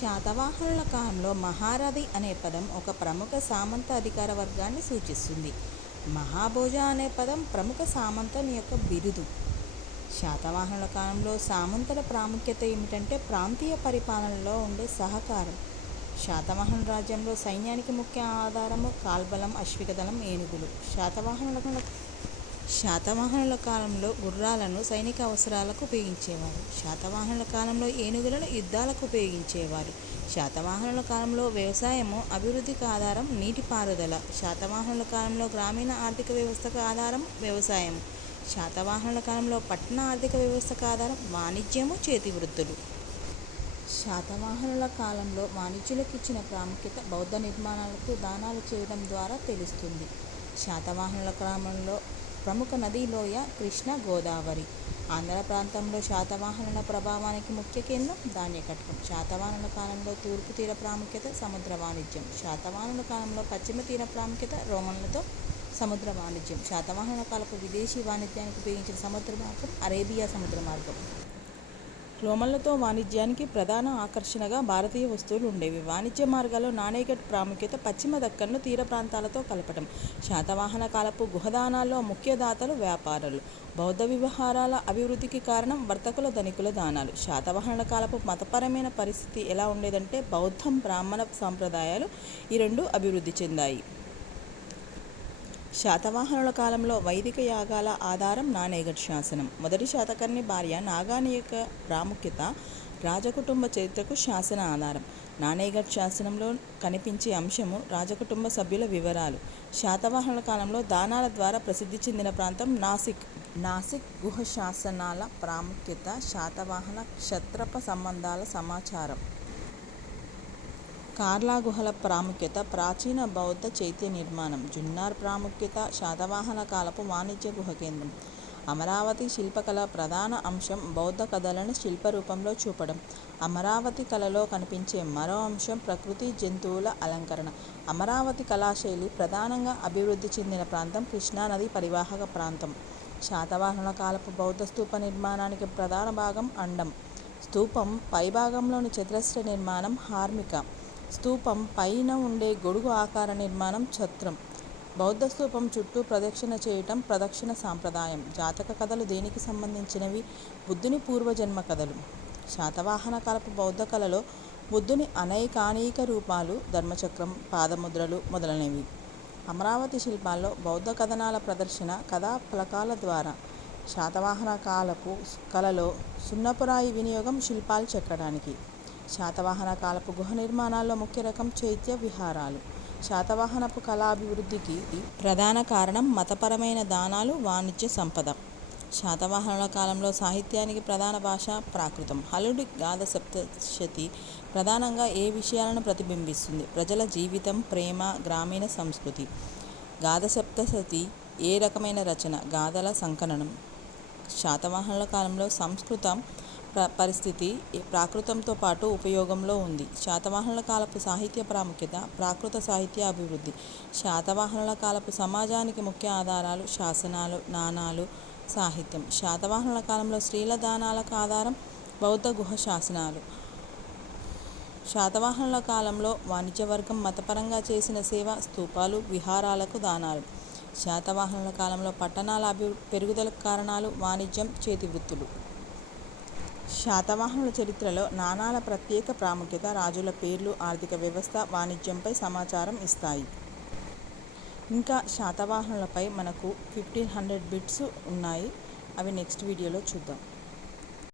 శాతవాహనుల కాలంలో మహారథి అనే పదం ఒక ప్రముఖ సామంత అధికార వర్గాన్ని సూచిస్తుంది. మహాభోజ అనే పదం ప్రముఖ సామంతం యొక్క బిరుదు. శాతవాహనుల కాలంలో సామంతుల ప్రాముఖ్యత ఏమిటంటే ప్రాంతీయ పరిపాలనలో ఉండే సహకారం. శాతవాహనుల రాజ్యంలో సైన్యానికి ముఖ్య ఆధారము కాల్బలం, అశ్వికదళం, ఏనుగులు. శాతవాహనుల కాలంలో గుర్రాలను సైనిక అవసరాలకు ఉపయోగించేవారు. శాతవాహనుల కాలంలో ఏనుగులను యుద్ధాలకు ఉపయోగించేవారు. శాతవాహనుల కాలంలో వ్యవసాయము అభివృద్ధికి ఆధారం నీటిపారుదల. శాతవాహనుల కాలంలో గ్రామీణ ఆర్థిక వ్యవస్థకు ఆధారం వ్యవసాయం. శాతవాహనుల కాలంలో పట్టణ ఆర్థిక వ్యవస్థకు ఆధారం వాణిజ్యము, చేతి వృత్తులు. శాతవాహనుల కాలంలో వాణిజ్యులకు ఇచ్చిన ప్రాముఖ్యత బౌద్ధ నిర్మాణాలకు దానాలు చేయడం ద్వారా తెలుస్తుంది. శాతవాహనుల కాలంలో ప్రముఖ నదీ లోయ కృష్ణ, గోదావరి. ఆంధ్ర ప్రాంతంలో శాతవాహనుల ప్రభావానికి ముఖ్య కేంద్రం ధాన్యకటకం. శాతవాహనుల కాలంలో తూర్పు తీర ప్రాముఖ్యత సముద్ర వాణిజ్యం. శాతవాహనుల కాలంలో పశ్చిమ తీర ప్రాముఖ్యత రోమన్లతో సముద్ర వాణిజ్యం. శాతవాహనుల కాలపు విదేశీ వాణిజ్యానికి ఉపయోగించిన సముద్ర మార్గం అరేబియా సముద్ర మార్గం. రోమన్లతో వాణిజ్యానికి ప్రధాన ఆకర్షణగా భారతీయ వస్తువులు ఉండేవి. వాణిజ్య మార్గాల్లో నాణేఘట్ ప్రాముఖ్యత పశ్చిమ దక్కన్ను తీర ప్రాంతాలతో కలపటం. శాతవాహన కాలపు గుహదానాల్లో ముఖ్య దాతలు వ్యాపారులు. బౌద్ధ వ్యవహారాల అభివృద్ధికి కారణం వర్తకుల, ధనికుల దానాలు. శాతవాహనుల కాలపు మతపరమైన పరిస్థితి ఎలా ఉండేదంటే బౌద్ధం, బ్రాహ్మణ సాంప్రదాయాలు ఈ రెండు అభివృద్ధి చెందాయి. శాతవాహనుల కాలంలో వైదిక యాగాల ఆధారం నాణేఘట్ శాసనం. మొదటి శాతకర్ణి భార్య నాగాని యొక్క ప్రాముఖ్యత రాజకుటుంబ చరిత్రకు శాసన ఆధారం. నాణేఘట్ శాసనంలో కనిపించే అంశము రాజకుటుంబ సభ్యుల వివరాలు. శాతవాహనుల కాలంలో దానాల ద్వారా ప్రసిద్ధి చెందిన ప్రాంతం నాసిక్. నాసిక్ గుహ శాసనాల ప్రాముఖ్యత శాతవాహన క్షత్రప సంబంధాల సమాచారం. కార్లా గుహల ప్రాముఖ్యత ప్రాచీన బౌద్ధ చైత్య నిర్మాణం. జున్నార్ ప్రాముఖ్యత శాతవాహన కాలపు వాణిజ్య గుహ కేంద్రం. అమరావతి శిల్పకళ ప్రధాన అంశం బౌద్ధ కథలను శిల్పరూపంలో చూపడం. అమరావతి కళలో కనిపించే మరో అంశం ప్రకృతి, జంతువుల అలంకరణ. అమరావతి కళాశైలి ప్రధానంగా అభివృద్ధి చెందిన ప్రాంతం కృష్ణానది పరివాహక ప్రాంతం. శాతవాహనుల కాలపు బౌద్ధ స్తూప నిర్మాణానికి ప్రధాన భాగం అండం. స్తూపం పైభాగంలోని చతురస్ర నిర్మాణం హార్మిక. స్తూపం పైన ఉండే గొడుగు ఆకార నిర్మాణం ఛత్రం. బౌద్ధ స్తూపం చుట్టూ ప్రదక్షిణ చేయటం ప్రదక్షిణ సాంప్రదాయం. జాతక కథలు దేనికి సంబంధించినవి? బుద్ధుని పూర్వజన్మ కథలు. శాతవాహన కాలపు బౌద్ధ కళలో బుద్ధుని అనేకానేక రూపాలు, ధర్మచక్రం, పాదముద్రలు మొదలైనవి. అమరావతి శిల్పాల్లో బౌద్ధ కథనాల ప్రదర్శన కథా ఫలకాల ద్వారా. శాతవాహన కాలపు కళలో సున్నపురాయి వినియోగం శిల్పాలు చెక్కడానికి. శాతవాహన కాలపు గుహ నిర్మాణాల్లో ముఖ్య రకం చైత్య విహారాలు. శాతవాహనపు కళాభివృద్ధికి ప్రధాన కారణం మతపరమైన దానాలు, వాణిజ్య సంపద. శాతవాహనుల కాలంలో సాహిత్యానికి ప్రధాన భాష ప్రాకృతం. హలుడి గాథ సప్తశతి ప్రధానంగా ఏ విషయాలను ప్రతిబింబిస్తుంది? ప్రజల జీవితం, ప్రేమ, గ్రామీణ సంస్కృతి. గాథ సప్తశతి ఏ రకమైన రచన? గాథల సంకలనం. శాతవాహనుల కాలంలో సంస్కృతం పరిస్థితి ప్రాకృతంతో పాటు ఉపయోగంలో ఉంది. శాతవాహనుల కాలపు సాహిత్య ప్రాముఖ్యత ప్రాకృత సాహిత్య అభివృద్ధి. శాతవాహనుల కాలపు సమాజానికి ముఖ్య ఆధారాలు శాసనాలు, నాణాలు, సాహిత్యం. శాతవాహనుల కాలంలో స్త్రీల దానాలకు ఆధారం బౌద్ధ గుహ శాసనాలు. శాతవాహనుల కాలంలో వాణిజ్యవర్గం మతపరంగా చేసిన సేవ స్తూపాలు, విహారాలకు దానాలు. శాతవాహనుల కాలంలో పట్టణాల పెరుగుదలకు కారణాలు వాణిజ్యం, చేతి వృత్తులు. శాతవాహనుల చరిత్రలో నాణాల ప్రత్యేక ప్రాముఖ్యత రాజుల పేర్లు, ఆర్థిక వ్యవస్థ, వాణిజ్యంపై సమాచారం ఇస్తాయి. ఇంకా శాతవాహనులపై మనకు 1500 బిట్స్ ఉన్నాయి. అవి నెక్స్ట్ వీడియోలో చూద్దాం.